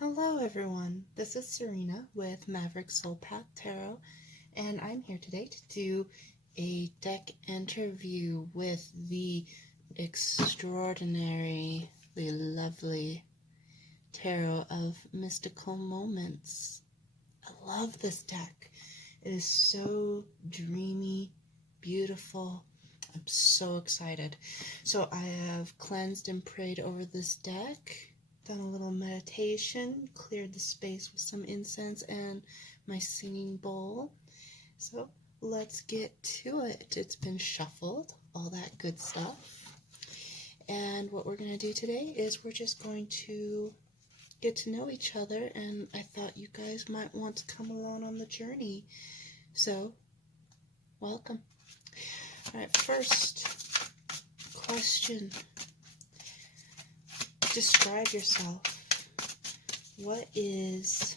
Hello everyone, this is Serena with Maverick Soul Path Tarot, and I'm here today to do a deck interview with the extraordinarily lovely Tarot of Mystical Moments. I love this deck. It is so dreamy, beautiful. I'm so excited. So I have cleansed and prayed over this deck, done a little meditation, cleared the space with some incense and my singing bowl. So let's get to it. It's been shuffled, all that good stuff. And what we're going to do today is we're just going to get to know each other, and I thought you guys might want to come along on the journey. So, welcome. Alright, first question. Describe yourself. What is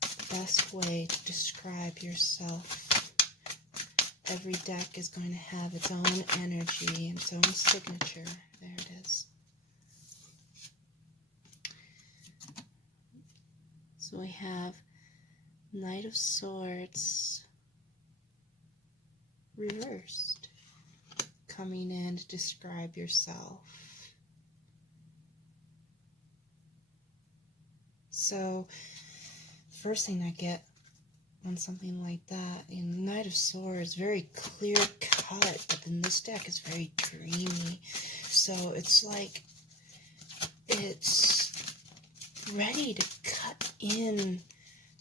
the best way to describe yourself? Every deck is going to have its own energy and its own signature. There it is. So we have Knight of Swords reversed. Coming in to describe yourself. So, first thing I get on something like that, in Knight of Swords, very clear cut, but then this deck is very dreamy. So it's like it's ready to cut in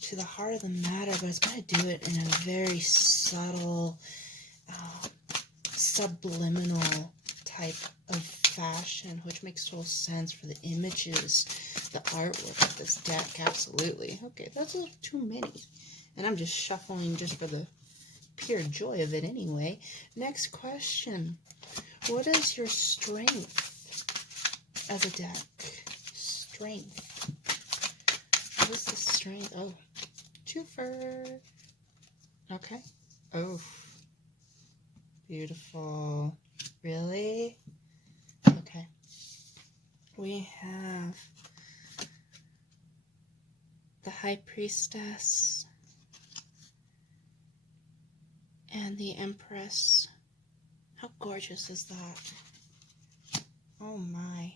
to the heart of the matter, but it's going to do it in a very subtle, subliminal type of fashion, which makes total sense for the images, the artwork of this deck. Absolutely. Okay, that's a little too many, and I'm just shuffling just for the pure joy of it anyway. Next question. What is your strength as a deck? Strength. What is the strength? Oh, twofer. Okay. Oh, beautiful. Really? Okay. We have the High Priestess and the Empress. How gorgeous is that? Oh my.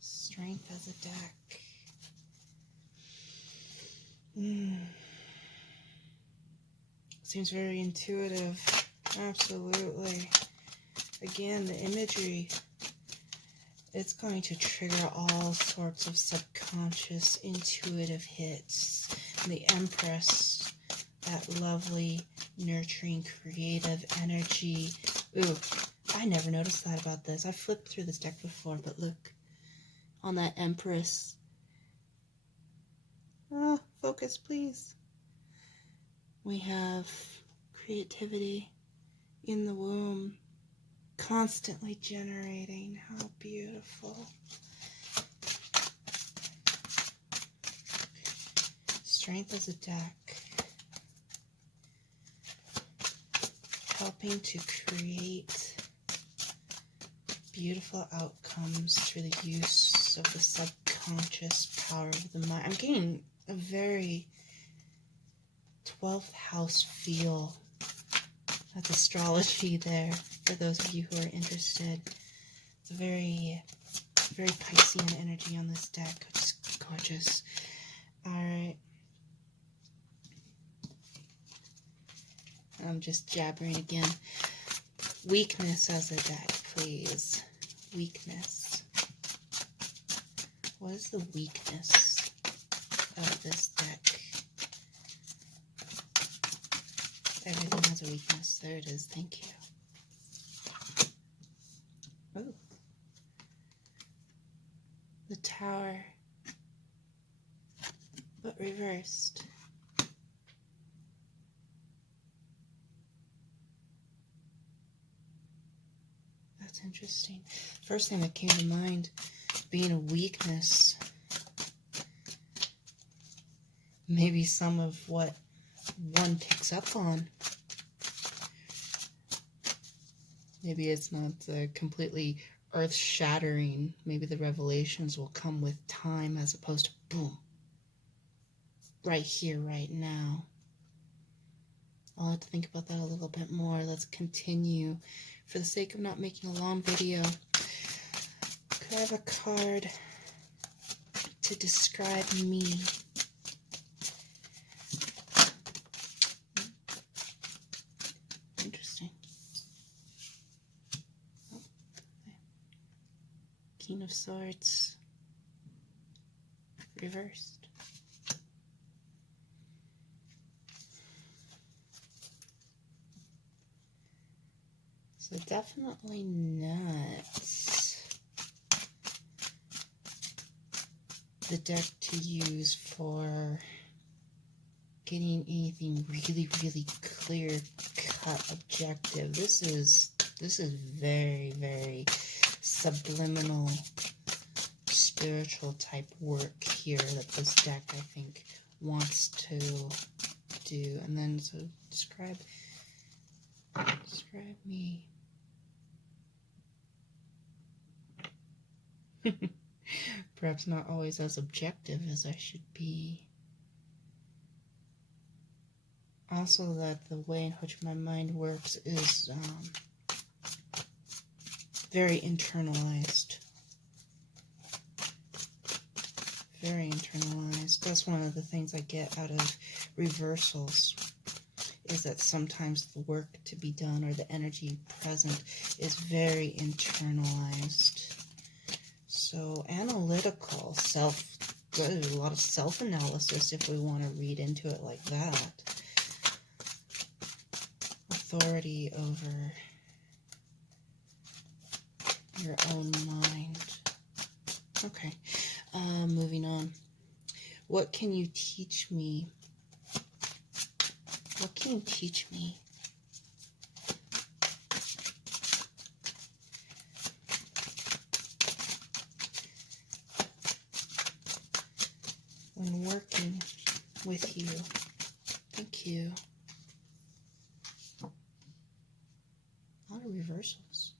Strength as a deck. Seems very intuitive. Absolutely. Again, the imagery, it's going to trigger all sorts of subconscious, intuitive hits. The Empress, that lovely, nurturing, creative energy. Ooh, I never noticed that about this. I flipped through this deck before, but look, on that Empress. Focus, please. We have creativity in the womb, constantly generating. How beautiful. Strength as a deck. Helping to create beautiful outcomes through the use of the subconscious power of the mind. I'm getting a very 12th house feel. That's astrology there, for those of you who are interested. It's a very, very Piscean energy on this deck, which is gorgeous. Alright. I'm just jabbering again. Weakness as a deck, please. Weakness. What is the weakness of this deck? Everything has a weakness. There it is. Thank you. Oh. The Tower, but reversed. That's interesting. First thing that came to mind, being a weakness, maybe some of what one picks up on. Maybe it's not completely earth-shattering. Maybe the revelations will come with time as opposed to boom, right here, right now. I'll have to think about that a little bit more. Let's continue. For the sake of not making a long video, could I have a card to describe me? Interesting. Oh, King of Swords reversed. So definitely not the deck to use for getting anything really, really clear cut objective. This is very, very subliminal, spiritual type work here that this deck, I think, wants to do. And then, so describe me. Perhaps not always as objective as I should be. Also, that the way in which my mind works is very internalized. Very internalized. That's one of the things I get out of reversals, is that sometimes the work to be done or the energy present is very internalized. So analytical, a lot of self-analysis if we want to read into it like that. Authority over your own mind. Okay, moving on. What can you teach me? What can you teach me? When working with you. Thank you. A lot of reversals.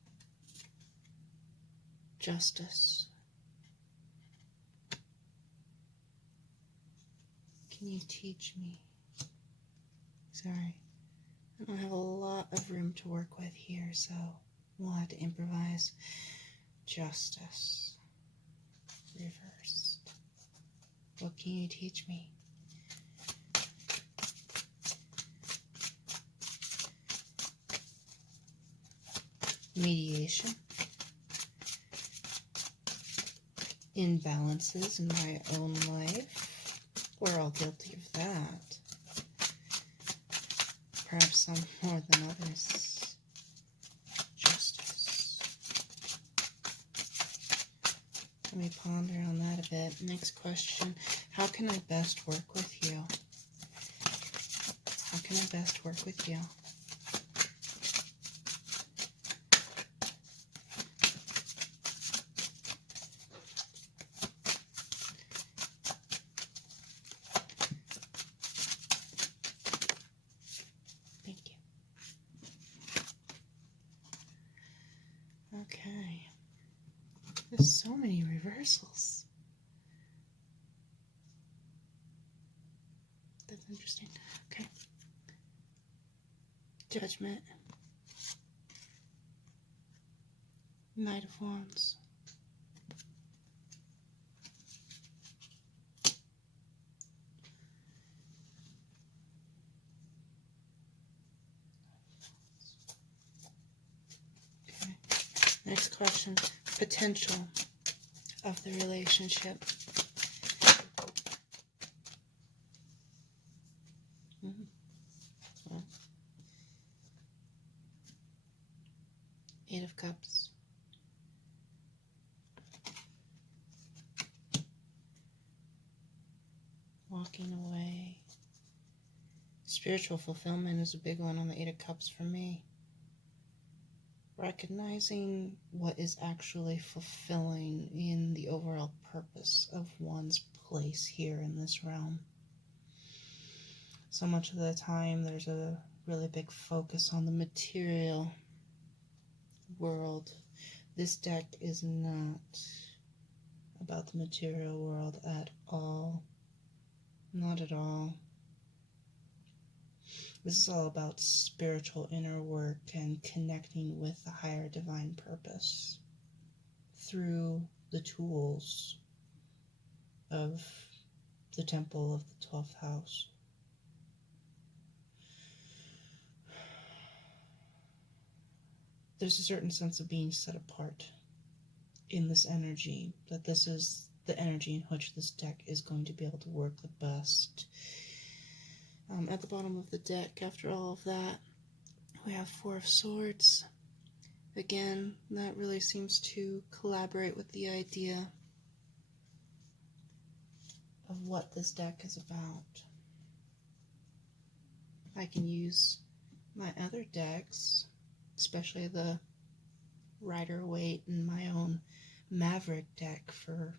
Justice. Can you teach me? Sorry, I don't have a lot of room to work with here, so we'll have to improvise. Justice. Reversed. What can you teach me? Mediation. Imbalances in my own life. We're all guilty of that. Perhaps some more than others. Justice. Let me ponder on that a bit. Next question. How can I best work with you? How can I best work with you? Okay. There's so many reversals. That's interesting. Okay. Judgment. Knight of Wands. Okay. Next question. Potential of the relationship. Well, 8 of Cups. Walking away. Spiritual fulfillment is a big one on the 8 of Cups for me. Recognizing what is actually fulfilling in the overall purpose of one's place here in this realm. So much of the time there's a really big focus on the material world, This deck is not about the material world at all. Not at all. This is all about spiritual inner work and connecting with the higher divine purpose through the tools of the temple of the 12th house. There's a certain sense of being set apart in this energy, that this is the energy in which this deck is going to be able to work the best. At the bottom of the deck, after all of that, we have 4 of Swords. Again, that really seems to collaborate with the idea of what this deck is about. I can use my other decks, especially the Rider-Waite and my own Maverick deck, for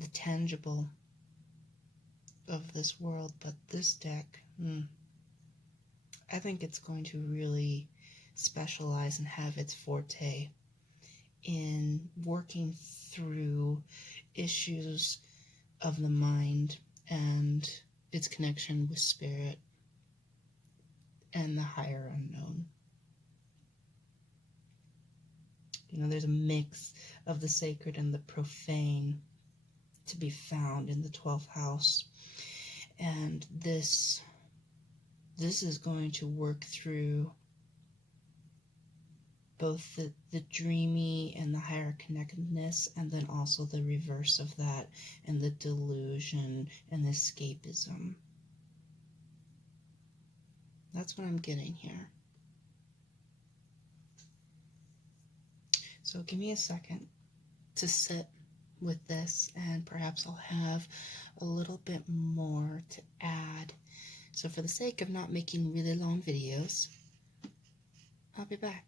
the tangible of this world, but this deck, I think it's going to really specialize and have its forte in working through issues of the mind and its connection with spirit and the higher unknown. You know, there's a mix of the sacred and the profane to be found in the 12th house. And this is going to work through both the dreamy and the higher connectedness, and then also the reverse of that, and the delusion and the escapism. That's what I'm getting here. So give me a second to sit with this, and perhaps I'll have a little bit more to add. So for the sake of not making really long videos, I'll be back.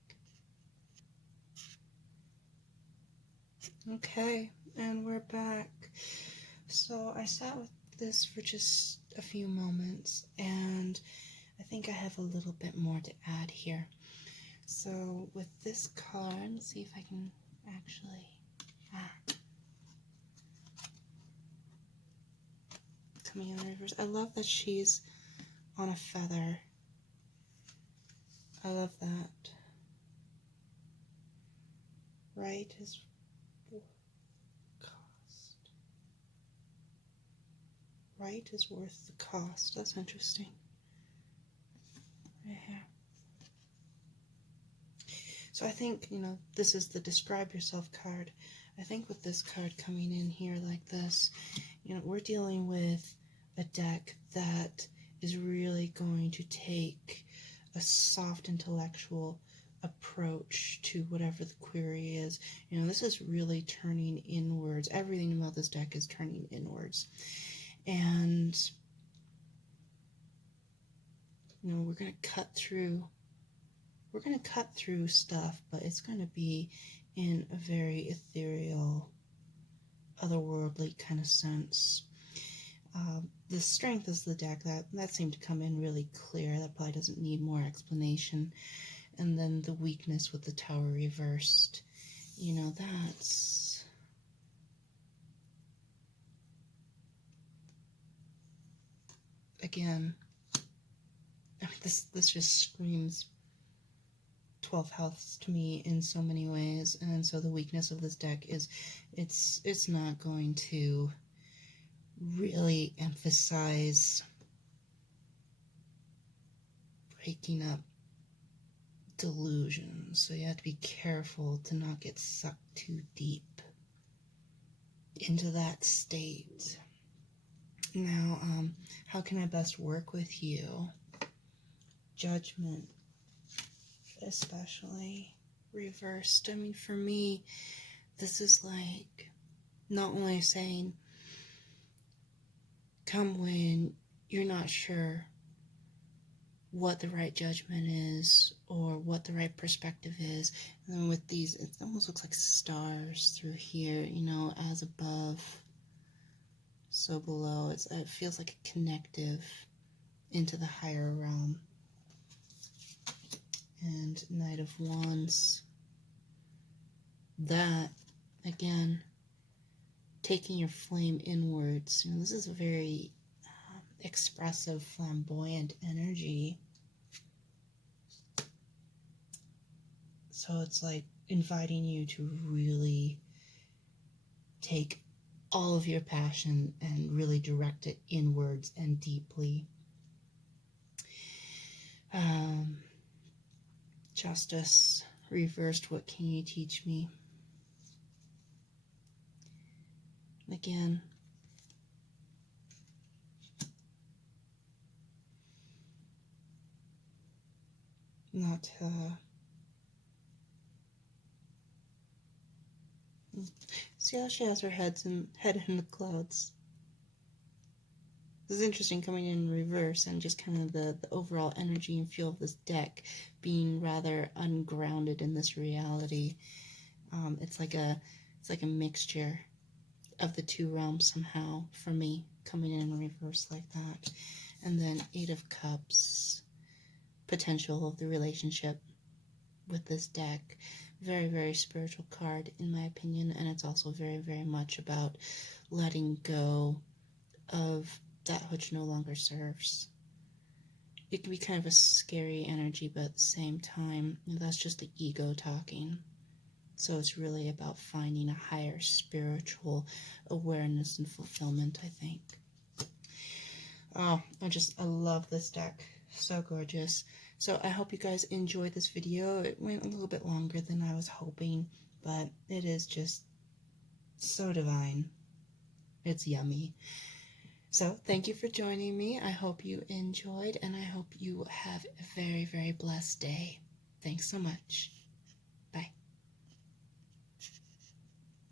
Okay, and we're back. So I sat with this for just a few moments, and I think I have a little bit more to add here. So with this card, let's see if I can actually... coming in reverse. I love that she's on a feather. I love that. Right is worth the cost. Right is worth the cost. That's interesting. Right here. So I think, you know, this is the describe yourself card. I think with this card coming in here like this, you know, we're dealing with a deck that is really going to take a soft intellectual approach to whatever the query is. You know, this is really turning inwards. Everything about this deck is turning inwards. And, you know, we're going to cut through stuff, but it's going to be in a very ethereal, otherworldly kind of sense. The strength is the deck. That seemed to come in really clear. That probably doesn't need more explanation. And then the weakness with the Tower reversed. You know, that's... Again, I mean, this just screams 12th house to me in so many ways. And so the weakness of this deck is it's not going to really emphasize breaking up delusions. So you have to be careful to not get sucked too deep into that state. Now, how can I best work with you? Judgment, especially reversed. I mean, for me, this is like not only saying, come when you're not sure what the right judgment is or what the right perspective is. And then with these, it almost looks like stars through here, you know, as above, so below. It feels like a connective into the higher realm. And Knight of Wands. that, again, taking your flame inwards. This is a very expressive, flamboyant energy. So it's like inviting you to really take all of your passion and really direct it inwards and deeply. Justice reversed, what can you teach me? Again, not see how she has her head in the clouds. This is interesting, coming in reverse, and just kind of the overall energy and feel of this deck being rather ungrounded in this reality. It's like a mixture of the two realms somehow for me, coming in reverse like that. And then 8 of Cups, potential of the relationship with this deck. Very, very spiritual card in my opinion, and it's also very, very much about letting go of that which no longer serves. It can be kind of a scary energy, but at the same time, that's just the ego talking. So it's really about finding a higher spiritual awareness and fulfillment, I think. Oh, I love this deck. So gorgeous. So I hope you guys enjoyed this video. It went a little bit longer than I was hoping, but it is just so divine. It's yummy. So thank you for joining me. I hope you enjoyed, and I hope you have a very, very blessed day. Thanks so much.